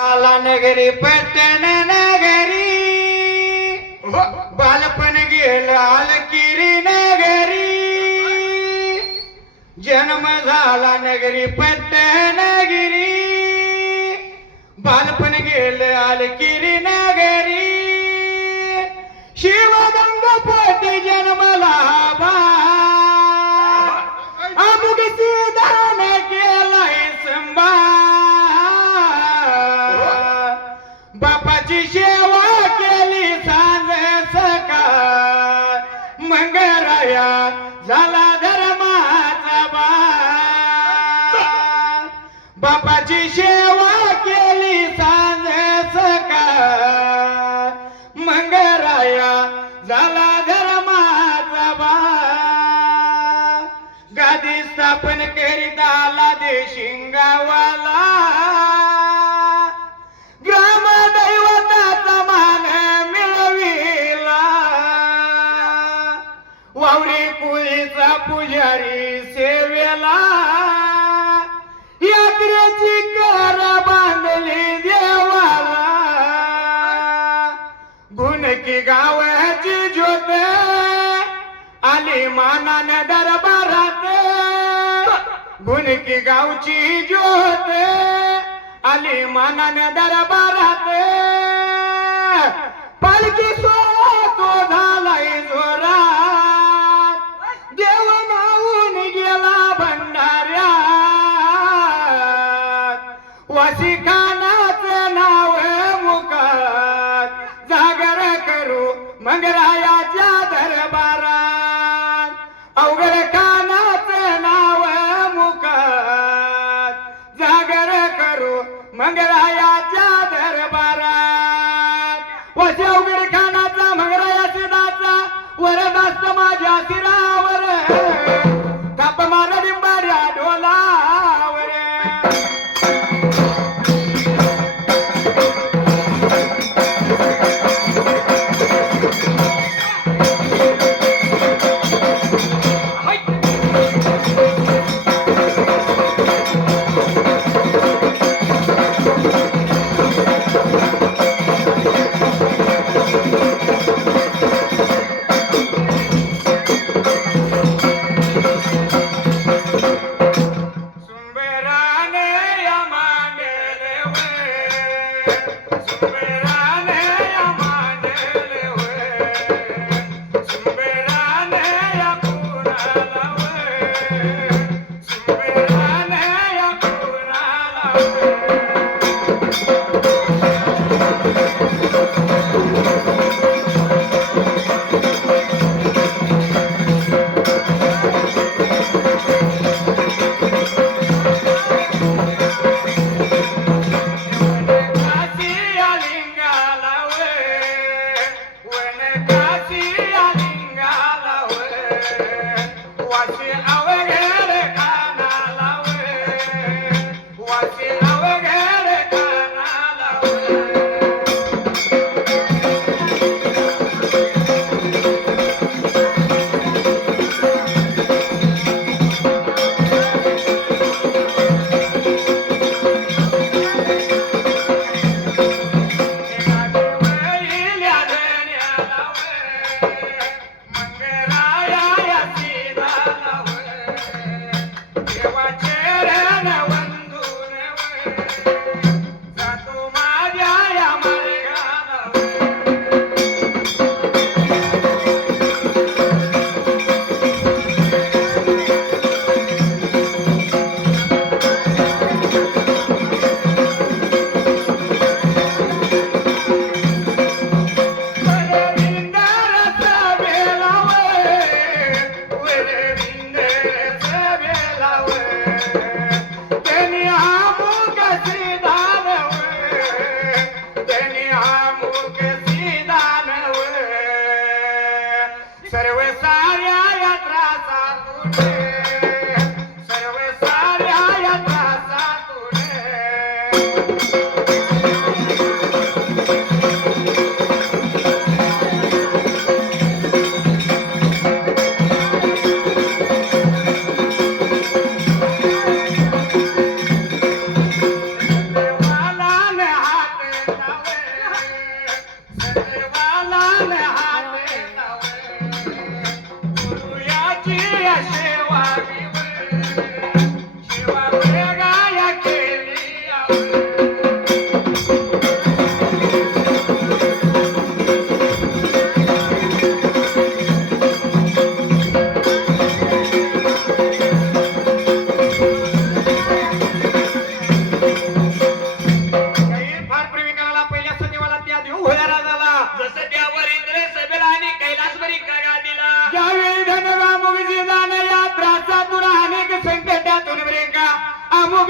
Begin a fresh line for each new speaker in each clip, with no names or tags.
आला नगरी पटण नगरी. बालपण गेलं आलकिरी नगरी. जन्म झाला नगरी पट्टणगिरी बालपण गेलं आलकिरी नगरी. शिवगंग पोटी जन्मला बा मंगराया झाला धर्माचा बा बापाची पुळीचा पुजारी सेवेला. यात्रेची कर बांधली देवाला. गुणकी गावाची ज्योत आली मानान दरबारात. गुणकी गावची ज्योत आली मानान दरबारात. पालखी सो watching our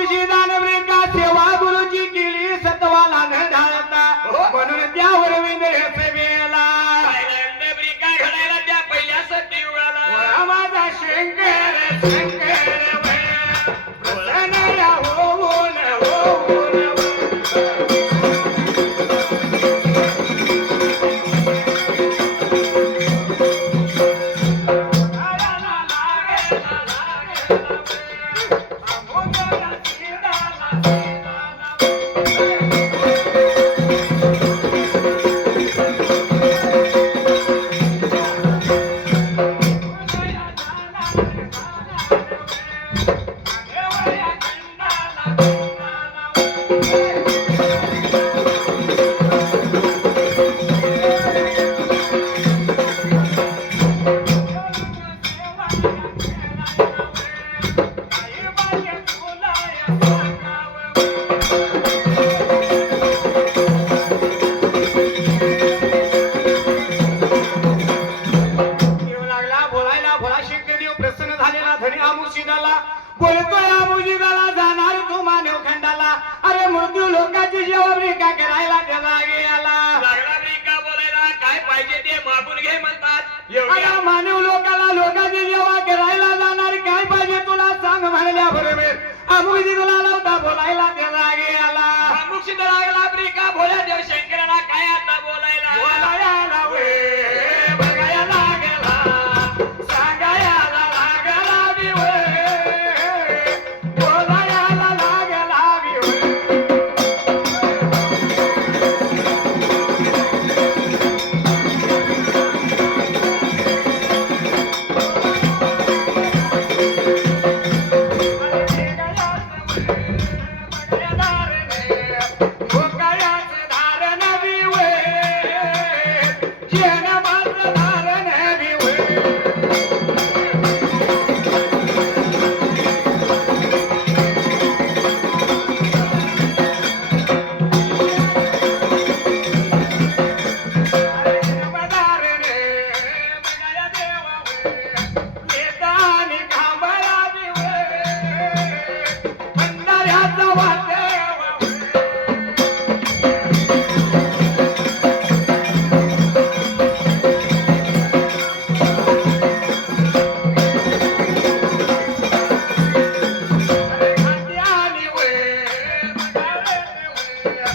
मुर्शिदान ब्रिका सेवा गुरुची केली सत्वाला न ढाळता
हो.
म्हणून त्यावर सेवेला
काय घडायला त्या पहिल्या
वळा माझा शंकर शंकर.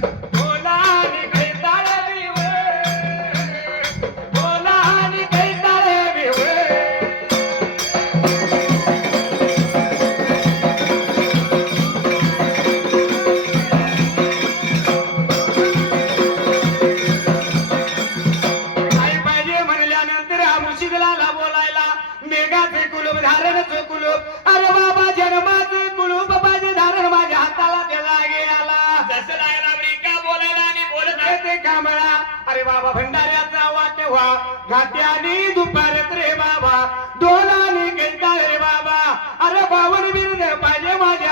Oh. ते कांबळा अरे बाबा भंडाऱ्याचा वाट व्हा घाट्यानी दुपारत रे बाबा. दोलाने गेलता रे बाबा. अरे बावन बिरद पाहिजे माझ्या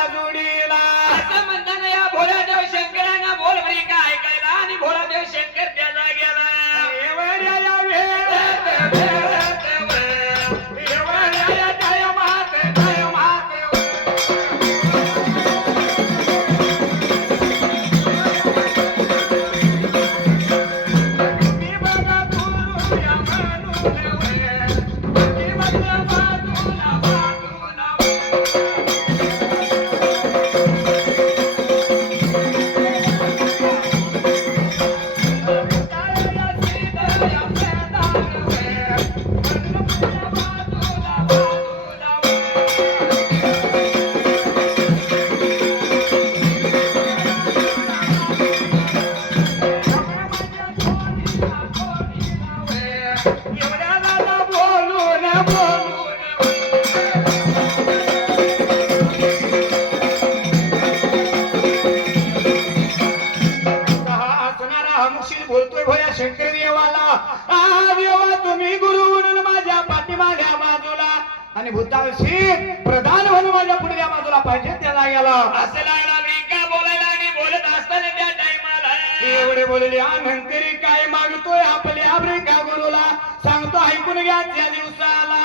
भूतावशी प्रधान म्हणून माझ्या पुढल्या बाजूला पाहिजे त्याला गेला
असं लागला ब्रिका बोलायला आणि बोलत असताना त्या टायमाला?
एवढे बोलले नंतरी काय मागतोय आपल्या ब्रेका गुरुला? सांगतो ऐकून घ्या त्या दिवसाला.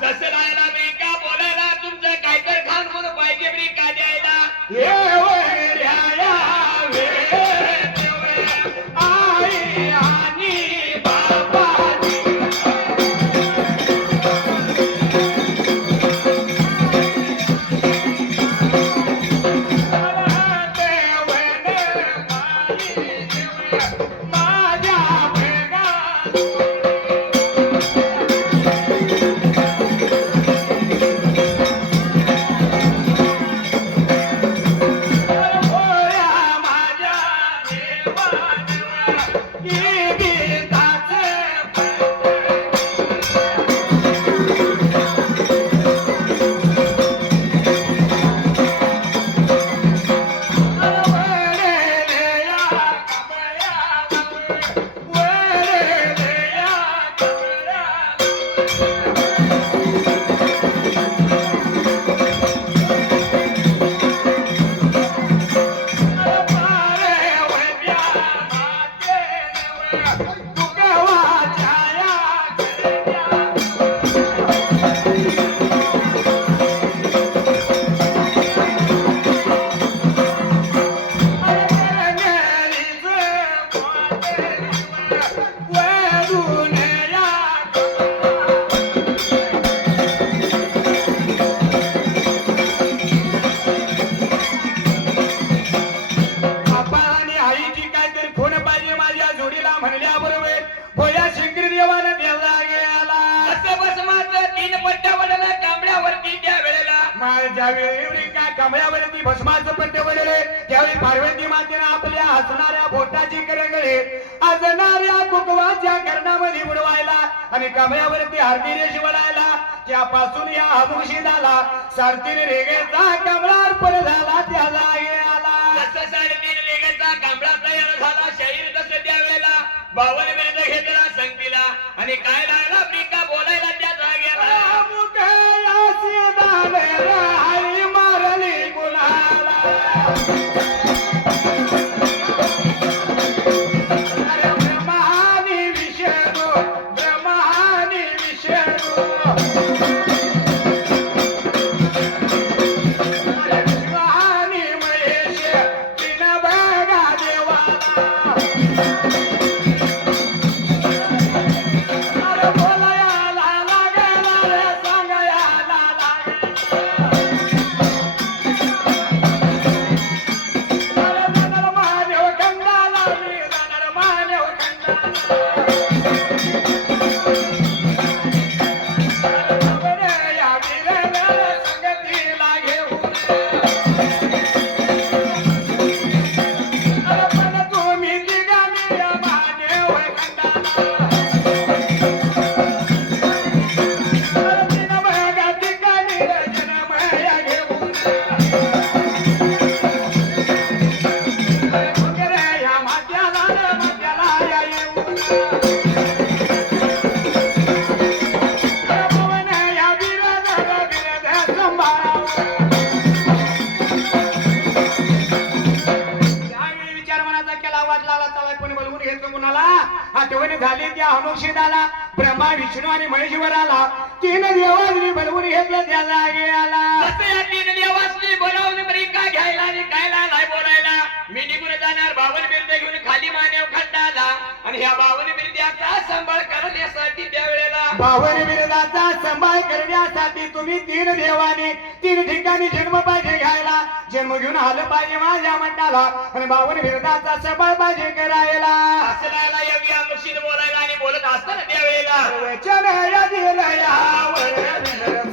जसं लागला ब्रिका बोलायला तुमचं काहीतरी खान म्हणून पाहिजे ब्रिका द्यायला?
देवा,
वेळेला
माझ्या काय कमळावरती भस्माचं पट्टे बनले त्यावेळी पार्वती मातेने आपल्या हसणाऱ्या बोटाची करंगळे हसणाऱ्या कुकवाच्या कर्णामध्ये उडवायला आणि कमळावरती हरती शिवडायला त्यापासून या अमुषिदाला सारथीने रेगेचा कमळा अर्पण झाला त्याला गेला
जसं साडेतीन लेगाचा कांबळा तयार झाला शरीर कसं त्यावेळेला बावन मिनिट घेतला संगतीला. आणि काय राहिला प्रिका
Thank you. Thank you. हनुक्षिदाला Brahma Vishnu आणि महेश्वराला तीन देवांनी बोलवून घेतलं त्या जागे आला
तीन देवासनी बोलावून घ्यायला आणि कायला नाही बोलायला? मी निघून जाणार बावन बिरद घेऊन खाली मानेव खंडाला आणि ह्या बावन बिरद्याचा सांभाळ करण्यासाठी त्या वेळेला
बावन विरोधाचा सांभाळ करण्यासाठी तुम्ही तीन देवाने तीन ठिकाणी जन्म घेऊन आलं पाहिजे माझ्या मंडळाला आणि बावन विरोधाचा सांभाळ पाहिजे करायला
बोलायला आणि बोलत असताना त्या वेळेला
वचन या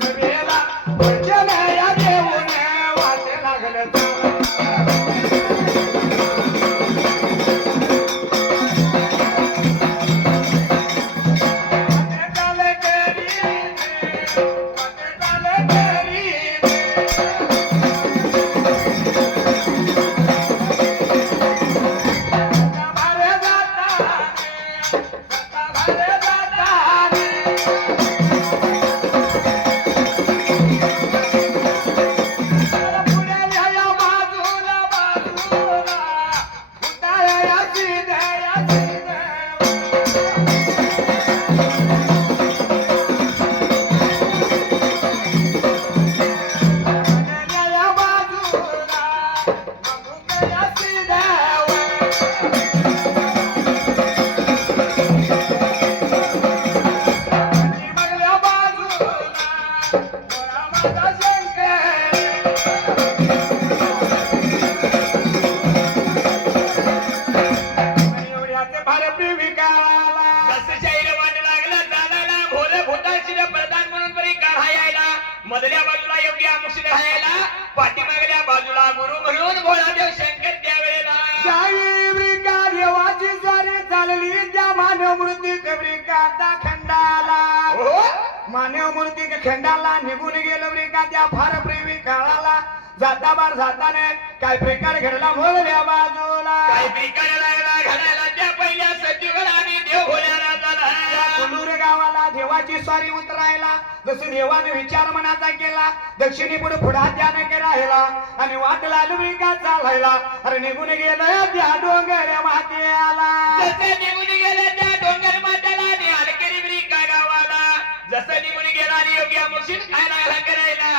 खंडाला निघून गेलो रे का त्या फार प्रेमी काळाला? जाता बार जाताने काय प्रकार घडला मोगल्या बाजूला.
काय लागला घडायला त्या पहिल्या सचिवाला आणि देव भोल्याला
गावाला देवाची स्वारी उतरायला जसं देवाने विचार मनाचा केला दक्षिणी पुढे पुढा त्याने राहिला आणि वाटला का चालायला. अरे निघून गेलं त्या डोंगर मातेला.
जसं निघून गेलं त्या डोंगर मात्याला जसं निघून गेला आणि योग्य मुशीन काय लागला करायला